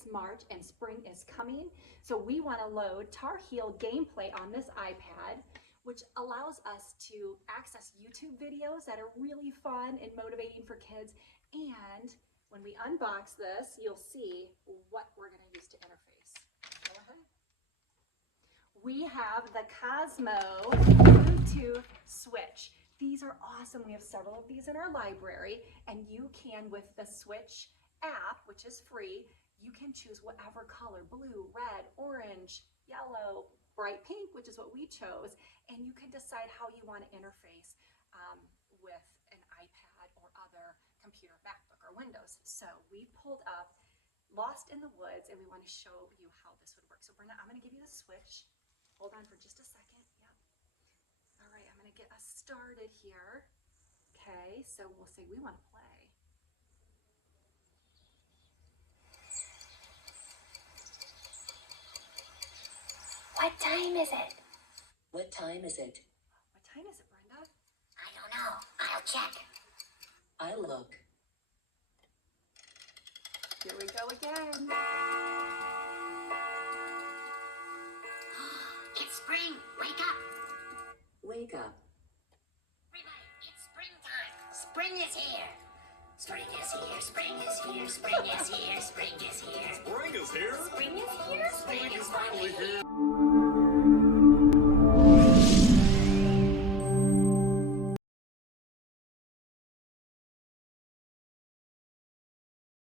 it's March and spring is coming, so we want to load Tar Heel gameplay on this iPad, which allows us to access YouTube videos that are really fun and motivating for kids. And when we unbox this, you'll see what we're going to use to interface. Go ahead. We have the Cosmo Bluetooth switch. These are awesome. We have several of these in our library, and you can, with the Switch app, which is free, you can choose whatever color, blue, red, orange, yellow, bright pink, which is what we chose, and you can decide how you want to interface with an iPad or other computer, MacBook, or Windows. So we pulled up Lost in the Woods, and we want to show you how this would work. So Brenda, I'm going to give you the switch. Hold on for just a second. Yep. All right, I'm going to get us started here. Okay, so we'll say we want to play. What time is it? What time is it? What time is it, Brenda? I don't know. I'll check. I'll look. Here we go again. It's spring. Wake up. Wake up. Everybody, it's springtime. Spring is here. Spring is here. Spring is here. Spring is here. Spring is here. Spring is here? Spring is here. Spring is finally here.